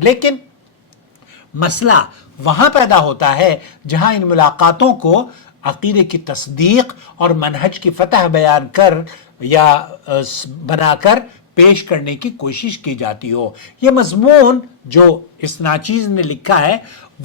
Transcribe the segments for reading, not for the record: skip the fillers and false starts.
لیکن مسئلہ وہاں پیدا ہوتا ہے جہاں ان ملاقاتوں کو عقیدے کی تصدیق اور منہج کی فتح بیان کر یا بنا کر پیش کرنے کی کوشش کی جاتی ہو۔ یہ مضمون جو اس ناچیز نے لکھا ہے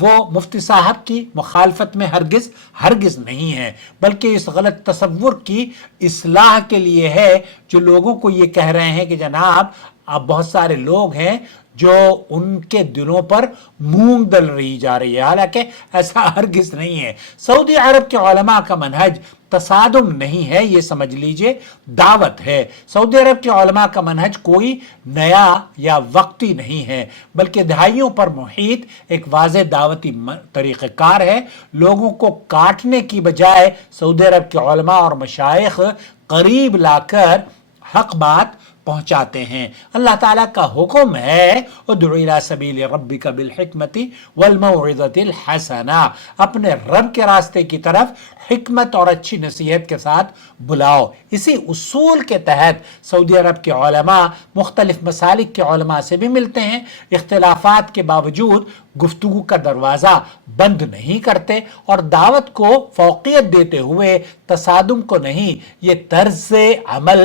وہ مفتی صاحب کی مخالفت میں ہرگز نہیں ہے، بلکہ اس غلط تصور کی اصلاح کے لیے ہے جو لوگوں کو یہ کہہ رہے ہیں کہ جناب اب بہت سارے لوگ ہیں جو ان کے دلوں پر مونگ دل رہی جا رہی ہے، حالانکہ ایسا ہرگز نہیں ہے۔ سعودی عرب کے علماء کا منہج تصادم نہیں ہے، یہ سمجھ لیجئے دعوت ہے۔ سعودی عرب کے علماء کا منہج کوئی نیا یا وقتی نہیں ہے، بلکہ دہائیوں پر محیط ایک واضح دعوتی طریقہ کار ہے۔ لوگوں کو کاٹنے کی بجائے سعودی عرب کے علماء اور مشائخ قریب لا کر حق بات پہنچاتے ہیں۔ اللہ تعالیٰ کا حکم ہے ادعو الی سبیل ربک بالحکمت والموعظۃ الحسنہ، اپنے رب کے راستے کی طرف حکمت اور اچھی نصیحت کے ساتھ بلاؤ۔ اسی اصول کے تحت سعودی عرب کے علماء مختلف مسالک کے علماء سے بھی ملتے ہیں، اختلافات کے باوجود گفتگو کا دروازہ بند نہیں کرتے اور دعوت کو فوقیت دیتے ہوئے تصادم کو نہیں، یہ طرز عمل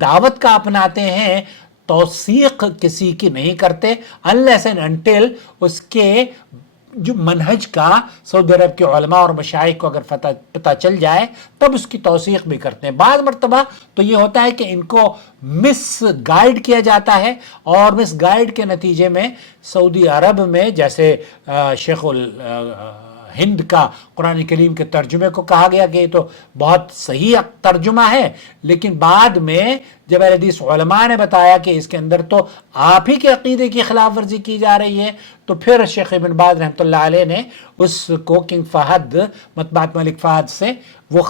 دعوت کا اپناتے ہیں، توثیق کسی کی نہیں کرتے unless and until اس کے جو منہج کا سعودی عرب کے علماء اور مشائخ کو اگر پتہ چل جائے تب اس کی توثیق بھی کرتے ہیں۔ بعض مرتبہ تو یہ ہوتا ہے کہ ان کو مس گائیڈ کیا جاتا ہے اور مس گائیڈ کے نتیجے میں سعودی عرب میں جیسے شیخ ہند کا قرآن کریم کے ترجمے کو کہا گیا کہ یہ تو بہت صحیح ترجمہ ہے، لیکن بعد میں جب اہل حدیث علماء نے بتایا کہ اس کے اندر تو آپ ہی کے عقیدے کی خلاف ورزی کی جا رہی ہے، تو پھر شیخ ابن باز رحمۃ اللہ علیہ نے اس کو کنگ فہد مطبوعات ملک فہد سے وہ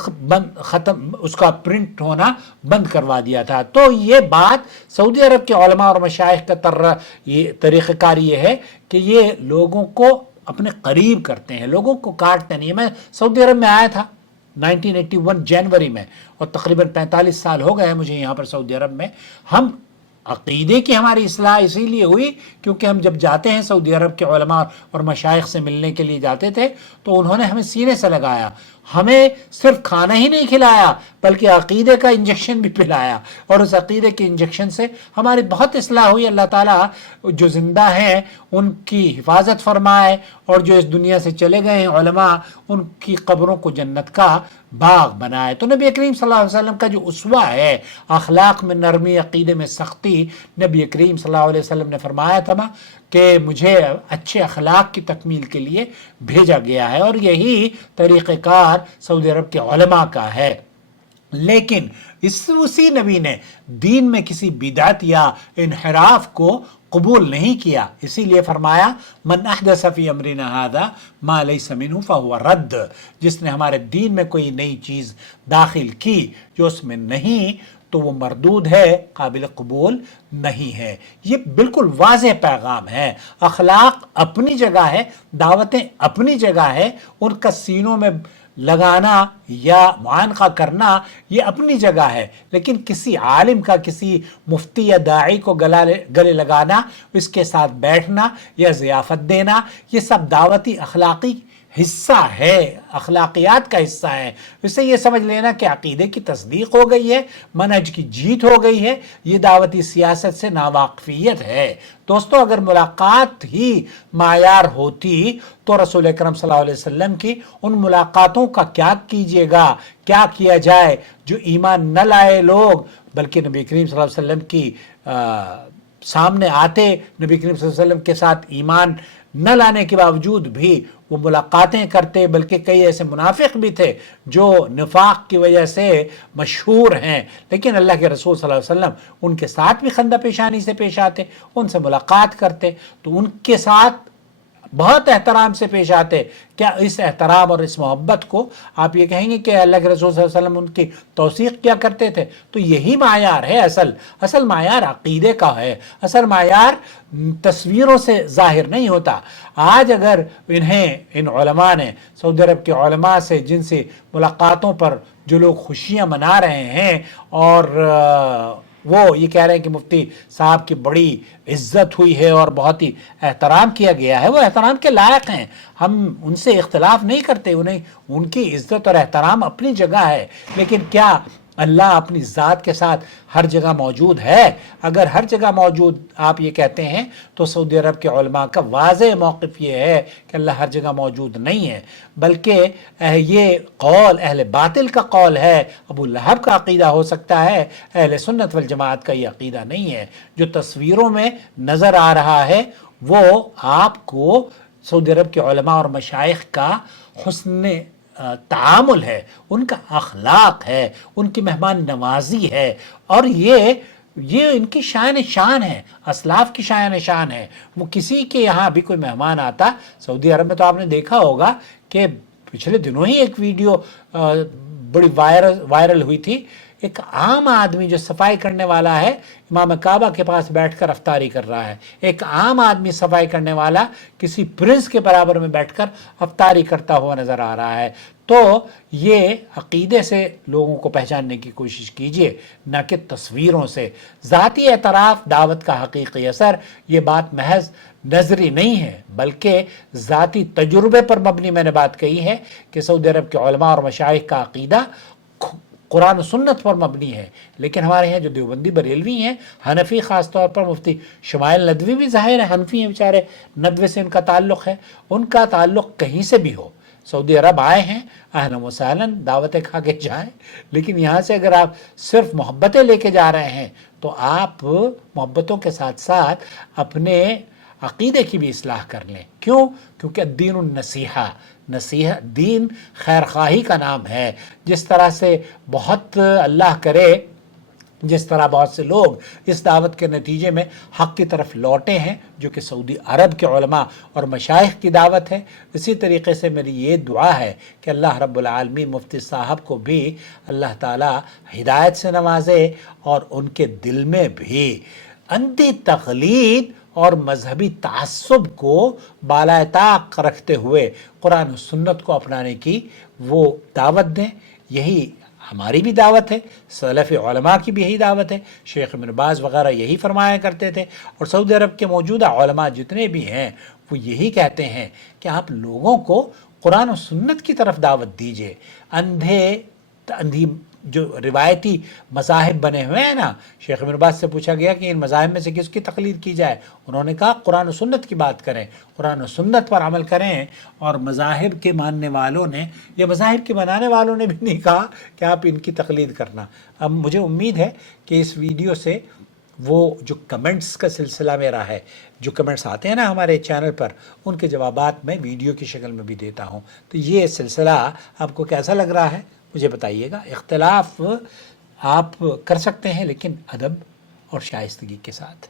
ختم اس کا پرنٹ ہونا بند کروا دیا تھا۔ تو یہ بات سعودی عرب کے علماء اور مشائخ کا طریقہ کار یہ ہے کہ یہ لوگوں کو اپنے قریب کرتے ہیں، لوگوں کو کاٹتے نہیں۔ میں سعودی عرب میں آیا تھا 1981 جنوری میں، اور تقریباً 45 سال ہو گئے ہیں مجھے یہاں پر سعودی عرب میں۔ ہم عقیدے کی ہماری اصلاح اسی لیے ہوئی کیونکہ ہم جب جاتے ہیں سعودی عرب کے علماء اور مشائخ سے ملنے کے لیے جاتے تھے تو انہوں نے ہمیں سینے سے لگایا، ہمیں صرف کھانا ہی نہیں کھلایا بلکہ عقیدے کا انجیکشن بھی پلایا، اور اس عقیدے کے انجیکشن سے ہماری بہت اصلاح ہوئی۔ اللہ تعالیٰ جو زندہ ہیں ان کی حفاظت فرمائے، اور جو اس دنیا سے چلے گئے ہیں علماء ان کی قبروں کو جنت کا باغ بنائے۔ تو نبی کریم صلی اللہ علیہ وسلم کا جو اسوہ ہے، اخلاق میں نرمی، عقیدے میں سختی، نبی کریم صلی اللہ علیہ وسلم نے فرمایا تھا کہ مجھے اچھے اخلاق کی تکمیل کے لیے بھیجا گیا ہے، اور یہی طریقہ کار سعودی عرب کے علماء کا ہے۔ لیکن اسی نبی نے دین میں کسی بدعت یا انحراف کو قبول نہیں کیا، اسی لیے فرمایا من احدث فی امرنا ھذا ما لیس منہ فہو رد، جس نے ہمارے دین میں کوئی نئی چیز داخل کی جو اس میں نہیں تو وہ مردود ہے، قابل قبول نہیں ہے۔ یہ بالکل واضح پیغام ہے۔ اخلاق اپنی جگہ ہے، دعوتیں اپنی جگہ ہے، ان کا سینوں میں لگانا یا معانقہ کرنا یہ اپنی جگہ ہے، لیکن کسی عالم کا، کسی مفتی یا داعی کو گلے لگانا، اس کے ساتھ بیٹھنا یا ضیافت دینا، یہ سب دعوتی اخلاقی حصہ ہے، اخلاقیات کا حصہ ہے۔ اس سے یہ سمجھ لینا کہ عقیدے کی تصدیق ہو گئی ہے، منہج کی جیت ہو گئی ہے، یہ دعوتی سیاست سے ناواقفیت ہے۔ دوستو، اگر ملاقات ہی معیار ہوتی تو رسول اکرم صلی اللہ علیہ وسلم کی ان ملاقاتوں کا کیا کیجیے گا، کیا کیا جائے جو ایمان نہ لائے لوگ بلکہ نبی کریم صلی اللہ علیہ وسلم کی سامنے آتے، نبی کریم صلی اللہ علیہ وسلم کے ساتھ ایمان نہ لانے کے باوجود بھی وہ ملاقاتیں کرتے، بلکہ کئی ایسے منافق بھی تھے جو نفاق کی وجہ سے مشہور ہیں، لیکن اللہ کے رسول صلی اللہ علیہ وسلم ان کے ساتھ بھی خندہ پیشانی سے پیش آتے، ان سے ملاقات کرتے، تو ان کے ساتھ بہت احترام سے پیش آتے۔ کیا اس احترام اور اس محبت کو آپ یہ کہیں گے کہ اللہ کے رسول صلی اللہ علیہ وسلم ان کی توثیق کیا کرتے تھے؟ تو یہی معیار ہے، اصل معیار عقیدے کا ہے، اصل معیار تصویروں سے ظاہر نہیں ہوتا۔ آج اگر ان علماء نے، سعودی عرب کے علماء سے جن سے ملاقاتوں پر جو لوگ خوشیاں منا رہے ہیں اور وہ یہ کہہ رہے ہیں کہ مفتی صاحب کی بڑی عزت ہوئی ہے اور بہت ہی احترام کیا گیا ہے، وہ احترام کے لائق ہیں، ہم ان سے اختلاف نہیں کرتے، انہیں ان کی عزت اور احترام اپنی جگہ ہے، لیکن کیا اللہ اپنی ذات کے ساتھ ہر جگہ موجود ہے؟ اگر ہر جگہ موجود آپ یہ کہتے ہیں تو سعودی عرب کے علماء کا واضح موقف یہ ہے کہ اللہ ہر جگہ موجود نہیں ہے، بلکہ یہ قول اہل باطل کا قول ہے، ابو لہب کا عقیدہ ہو سکتا ہے، اہل سنت والجماعت کا یہ عقیدہ نہیں ہے۔ جو تصویروں میں نظر آ رہا ہے وہ آپ کو سعودی عرب کے علماء اور مشائخ کا حسن تعامل ہے، ان کا اخلاق ہے، ان کی مہمان نوازی ہے، اور یہ ان کی شان ہے، اسلاف کی شان ہے۔ وہ کسی کے یہاں بھی کوئی مہمان آتا، سعودی عرب میں تو آپ نے دیکھا ہوگا کہ پچھلے دنوں ہی ایک ویڈیو بڑی وائرل ہوئی تھی، ایک عام آدمی جو صفائی کرنے والا ہے امام کعبہ کے پاس بیٹھ کر افطاری کر رہا ہے، ایک عام آدمی صفائی کرنے والا کسی پرنس کے برابر میں بیٹھ کر افطاری کرتا ہوا نظر آ رہا ہے۔ تو یہ عقیدے سے لوگوں کو پہچاننے کی کوشش کیجئے، نہ کہ تصویروں سے۔ ذاتی اعتراف دعوت کا حقیقی اثر، یہ بات محض نظری نہیں ہے بلکہ ذاتی تجربے پر مبنی میں نے بات کہی ہے کہ سعودی عرب کے علماء اور مشائخ کا عقیدہ قرآن و سنت پر مبنی ہے، لیکن ہمارے یہاں جو دیوبندی بریلوی ہیں، حنفی، خاص طور پر مفتی شمائل ندوی بھی ظاہر ہے حنفی ہیں بیچارے، ندوے سے ان کا تعلق ہے، ان کا تعلق کہیں سے بھی ہو، سعودی عرب آئے ہیں، اہلا و سہلا، دعوتیں کھا کے جائیں، لیکن یہاں سے اگر آپ صرف محبتیں لے کے جا رہے ہیں تو آپ محبتوں کے ساتھ ساتھ اپنے عقیدے کی بھی اصلاح کر لیں۔ کیوں؟ کیونکہ الدین النصیحہ، دین خیر خواہی کا نام ہے۔ جس طرح سے بہت اللہ کرے، جس طرح بہت سے لوگ اس دعوت کے نتیجے میں حق کی طرف لوٹے ہیں جو کہ سعودی عرب کے علماء اور مشائخ کی دعوت ہے، اسی طریقے سے میری یہ دعا ہے کہ اللہ رب العالمین مفتی صاحب کو بھی اللہ تعالی ہدایت سے نوازے اور ان کے دل میں بھی اندھی تقلید اور مذہبی تعصب کو بالائے طاق رکھتے ہوئے قرآن و سنت کو اپنانے کی وہ دعوت دیں۔ یہی ہماری بھی دعوت ہے، سلف علماء کی بھی یہی دعوت ہے، شیخ ابن باز وغیرہ یہی فرمایا کرتے تھے، اور سعودی عرب کے موجودہ علماء جتنے بھی ہیں وہ یہی کہتے ہیں کہ آپ لوگوں کو قرآن و سنت کی طرف دعوت دیجئے۔ اندھی جو روایتی مذاہب بنے ہوئے ہیں نا، شیخ ابن باز سے پوچھا گیا کہ ان مذاہب میں سے کس کی تقلید کی جائے، انہوں نے کہا قرآن و سنت کی بات کریں، قرآن و سنت پر عمل کریں، اور مذاہب کے ماننے والوں نے یا مذاہب کے بنانے والوں نے بھی نہیں کہا کہ آپ ان کی تقلید کرنا۔ اب مجھے امید ہے کہ اس ویڈیو سے وہ جو کمنٹس کا سلسلہ میرا ہے، جو کمنٹس آتے ہیں نا ہمارے چینل پر، ان کے جوابات میں ویڈیو کی شکل میں بھی دیتا ہوں، تو یہ سلسلہ آپ کو کیسا لگ رہا ہے مجھے بتائیے گا۔ اختلاف آپ کر سکتے ہیں لیکن ادب اور شائستگی کے ساتھ۔